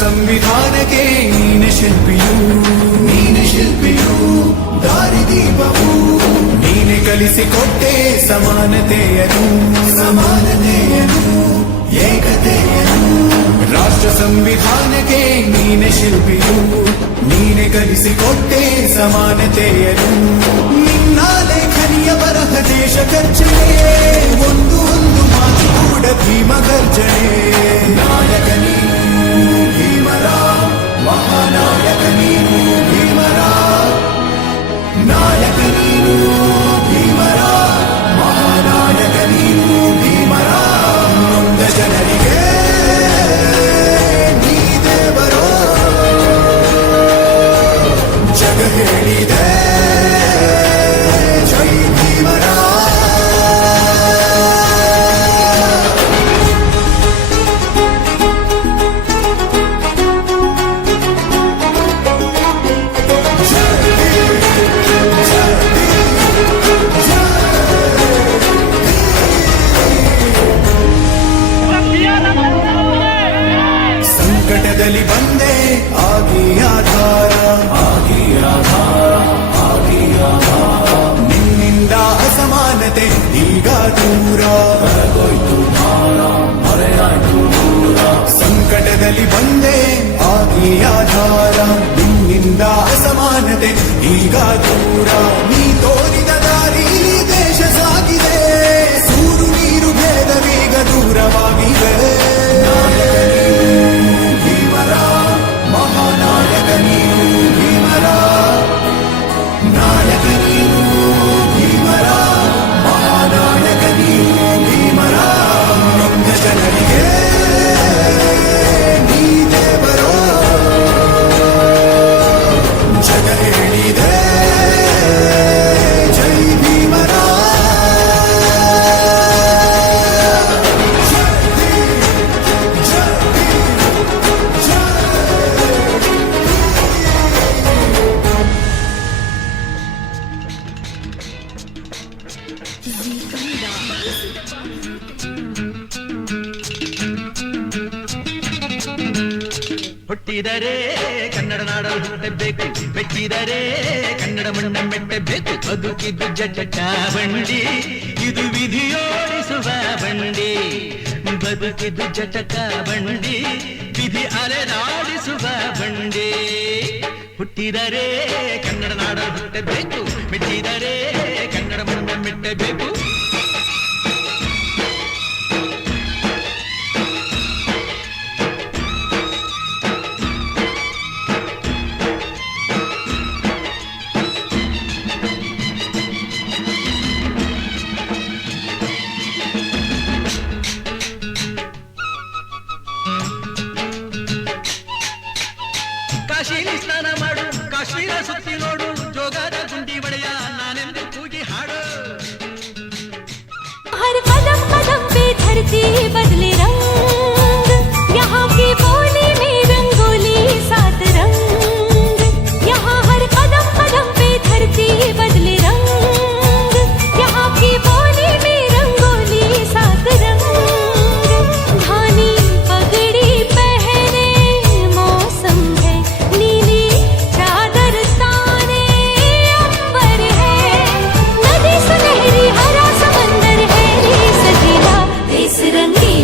ಸಂವಿಧಾನಕ್ಕೆ ನೀನೆ ಶಿಲ್ಪಿಯು ದಾರಿದೀಪವು ನೀನೆ ಕಲಿಸಿಕೊಟ್ಟೆ ಸಮಾನತೆಯನು ಏಕತೆಯನು ರಾಷ್ಟ್ರ ಸಂವಿಧಾನಕ್ಕೆ ನೀನೆ ಶಿಲ್ಪಿಯು ನೀನೆ ಕಲಿಸಿಕೊಟ್ಟೆ ಸಮಾನತೆಯನು ನಿನ್ನ ಲೇಖನಿಯ ಬರಹ ದೇಶ ಗರ್ಜನೆ ಒಂದು ಮಾತು ಕೂಡ ಭೀಮ ಗರ್ಜನೆ ನಾಯಕ ನೀನು ಭೀಮರ ಮಹಾನಾಯಕ ನೀನು ಭೀಮರ ನಾಯಕ ನೀನು ಭೀಮರ ಮಹಾನಾಯಕ ನೀನು ಭೀಮರ ನೊಂದ ಜನರಿಗೆ ನೀ ದೇವರೋ ಜಗ ಹೇಳಿದೆ ಜೈ ಭೀಮರ ಸಂಕಟದಲ್ಲಿ ಬಂದೆ ಆಗಿ ಆಧಾರ ನಿನ್ನಿಂದ ಅಸಮಾನತೆ ಈಗ ದೂರ ಸಂಕಟದಲ್ಲಿ ಬಂದೆ ಆಗಿ ಆಧಾರ ನಿನ್ನಿಂದ ಅಸಮಾನತೆ ಈಗ ದೂರ ನೀ ತೋರಿದ ದಾರಿ ದೇಶ ಸಾಗಿದೆ ಸೂರು ನೀರು ಭೇದವೀಗ ದೂರವಾಗಿದೆ ಮಹಾನಾಯಕ ನೀನು ಭೀಮರ ನಾಯಕ ನೀನು ಭೀಮರ ಮಹಾನಾಯಕ ನೀನು ಭೀಮರ ನೊಂದ ಜನರಿಗೆ ನೀ ದೇವರೋ ಜಗ ಹೇಳಿದೆ ಜೈ ಭೀಮರ ಹುಟ್ಟಿದರೆ ಕನ್ನಡ ನಾಡಲು ಹುಟ್ಟಬೇಕು ಮೆಚ್ಚಿದರೆ ಕನ್ನಡ ಮಣ್ಣ ಮೆಟ್ಟಬೇಕು ಬದುಕಿದ್ದು ಜಟ ಬಂಡಿ ಇದು ವಿಧಿಯೋಡಿಸುವ ಬಂಡಿ ಬದುಕಿದ್ದು ಜಟಕ ಬಂಡಿ ವಿಧಿ ಅಲೆದಾಡಿಸುವ ಬಂಡಿ ಹುಟ್ಟಿದರೆ ಕನ್ನಡ ನಾಡಲು ಹುಟ್ಟಬೇಕು ಮೆಚ್ಚಿದರೆ ಕನ್ನಡ ಮಣ್ಣ ಮೆಟ್ಟಬೇಕು ಕಾಶಿಲಿ ಸ್ನಾನ ಮಾಡು ಕಾಶ್ಮೀರ ಸುತ್ತಿ ನೋಡು ಜೋಗದ ಗುಂಡಿ ಬಳೆಯ ನಾನೆಂದು ಕೂಗಿ ಹಾಡು हर कदम कदम पे धरती बदले रंग यहाँ की बोली में रंगोली सात रंग यहाँ हर कदम कदम पे धरती बदले रंग यहाँ की बोली में रंगोली सात रंग धानी पगड़ी पहने मौसम है नीली चादर ताने अंबर है नदी सुनहरी हरा समंदर है सजीला देश रंगी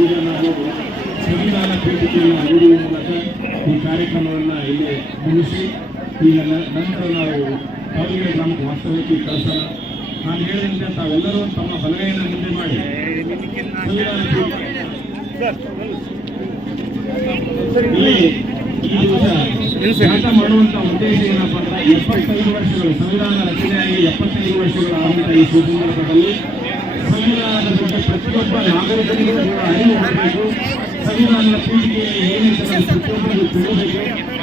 ಈಗ ನಾವು ಸಂವಿಧಾನ ಪೀಠಿಕೆಯನ್ನು ನೀಡುವ ಮೂಲಕ ಈ ಕಾರ್ಯಕ್ರಮವನ್ನು ಇಲ್ಲಿ ಮುಗಿಸಿ ಈಗ ನಂತರ ನಾವು ತಾವರೆಕೆರೆ ಗ್ರಾಮಕ್ಕೆ ವಾಸ್ತವ್ಯಕ್ಕೆ ಕಳಿಸೋಣ. ನಾನು ಹೇಳಿದಂತೆ ತಾವೆಲ್ಲರೂ ತಮ್ಮ ಬಲಗೈಯನ್ನು ಮುಂದೆ ಮಾಡಿ ಸಂವಿಧಾನ ಇಲ್ಲಿ ಈ ದಿವಸ ಜಾತ ಮಾಡುವಂತ ಉದ್ದೇಶ ಏನಪ್ಪ ಅಂದ್ರೆ 75 ವರ್ಷಗಳು ಸಂವಿಧಾನ ರಚನೆಯಾಗಿ 75 ವರ್ಷಗಳಾದಂಥ ಈ ಸುಸಂದರ್ಭದಲ್ಲಿ ಸಂವಿಧಾನದ ಬಗ್ಗೆ ಪ್ರತಿಯೊಬ್ಬ ನಾಗರಿಕರಿಗೂ ಕೂಡ ಅರಿವು ಮಾಡಬೇಕು. ಸಂವಿಧಾನದ ಪೀಠಿಕೆಯಲ್ಲಿ ಏನಿದೆ ಪ್ರತಿಯೊಬ್ಬರಿಗೂ ತಿಳಿಯಬೇಕು.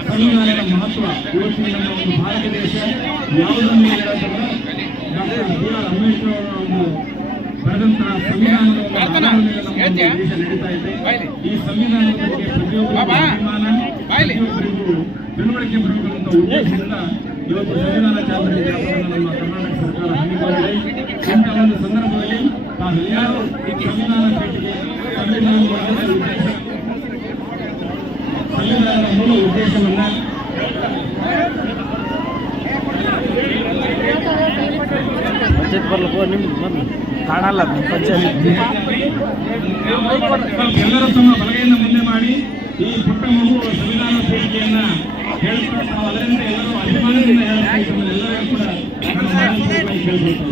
ಸಂವಿಧಾನದ ಮಹತ್ವ ಇವತ್ತಿನ ನಮ್ಮ ಒಂದು ಭಾರತ ದೇಶ ಯಾವುದನ್ನು ಹೇಳೋದಲ್ಲ ಡಾಕ್ಟರ್ ಬಿ.ಆರ್. ಅಂಬೇಡ್ಕರ್ ಅವರ ಒಂದು ಬರೆದಂತಹ ಸಂವಿಧಾನದ ಆಧಾರದ ಮೇಲೆ ನಮ್ಮ ಒಂದು ದೇಶ ನಡೀತಾ ಇದೆ. ಈ ಸಂವಿಧಾನದ ಬಗ್ಗೆ ಪ್ರತಿಯೊಬ್ಬರಿಗೂ ಅಭಿಮಾನ, ಪ್ರತಿಯೊಬ್ಬರಿಗೂ ತಿಳುವಳಿಕೆ ಬರಬೇಕಂತ ಉದ್ದೇಶದಿಂದ ಇವತ್ತು ಸಂವಿಧಾನ ಜಾಗೃತಿ ಜಾಥಾವನ್ನು ನಮ್ಮ ಕರ್ನಾಟಕ ಸರ್ಕಾರ ಹಮ್ಮಿಕೊಂಡಿದೆ. ಇಂತಹ ಒಂದು ಸಂದರ್ಭದಲ್ಲಿ ತಾವೆಲ್ಲರೂ ಸಂವಿಧಾನ ಪೀಠಿಕೆ ಸಂವಿಧಾನದ ಮೂಲ ಉದ್ದೇಶವನ್ನ ಕಾಣಲ್ಲ ಎಲ್ಲರೂ ತಮ್ಮ ಬಲಗೈಯನ್ನು ಮುಂದೆ ಮಾಡಿ ಈ ಪುಟ್ಟ ಮಗು ಸಂವಿಧಾನ ಪೀಠಿಕೆಯನ್ನ ಹೇಳ್ತಾರೆ. ನಾವು ಅದರಿಂದ ಎಲ್ಲರೂ ಅಭಿಮಾನದಿಂದ ಹೇಳಬೇಕು. ಎಲ್ಲರೂ ಕೂಡ ಕೇಳಬೇಕು.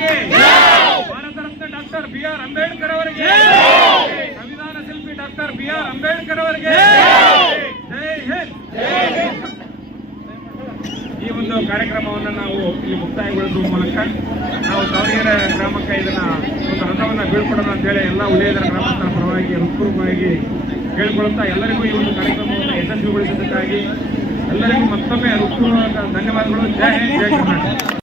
Bharat Ratna doctor B R. ಅಂಬೇಡ್ಕರ್ ಅವರಿಗೆ, ಸಂವಿಧಾನ ಶಿಲ್ಪಿ ಡಾಕ್ಟರ್ ಬಿ.ಆರ್. ಅಂಬೇಡ್ಕರ್ ಅವರಿಗೆ ಜೈ ಹಿಂದ್. ಈ ಒಂದು ಕಾರ್ಯಕ್ರಮವನ್ನು ನಾವು ಇಲ್ಲಿ ಮುಕ್ತಾಯಗೊಳಿಸುವ ಮೂಲಕ ನಾವು ತಾವರೆಕೆರೆ ಗ್ರಾಮಕ್ಕೆ ಇದನ್ನ ಒಂದು ರಥವನ್ನು ಬೀಳ್ಕೊಡೋಣ ಅಂತೇಳಿ ಎಲ್ಲ ಉದಯದರ ಗ್ರಾಮಸ್ಥರ ಪರವಾಗಿ ಹೃತ್ಪೂರ್ವಕವಾಗಿ ಕೇಳಿಕೊಳ್ಳುತ್ತಾ ಎಲ್ಲರಿಗೂ ಈ ಒಂದು ಕಾರ್ಯಕ್ರಮವನ್ನು ಯಶಸ್ವಿಗೊಳಿಸಿದ್ದಕ್ಕಾಗಿ ಎಲ್ಲರಿಗೂ ಮತ್ತೊಮ್ಮೆ ಹೃತ್ಪೂರ್ವಕ ಧನ್ಯವಾದಗಳು. ಜೈ ಹಿಂದ್, ಜೈ ಕರ್ನಾಟಕ.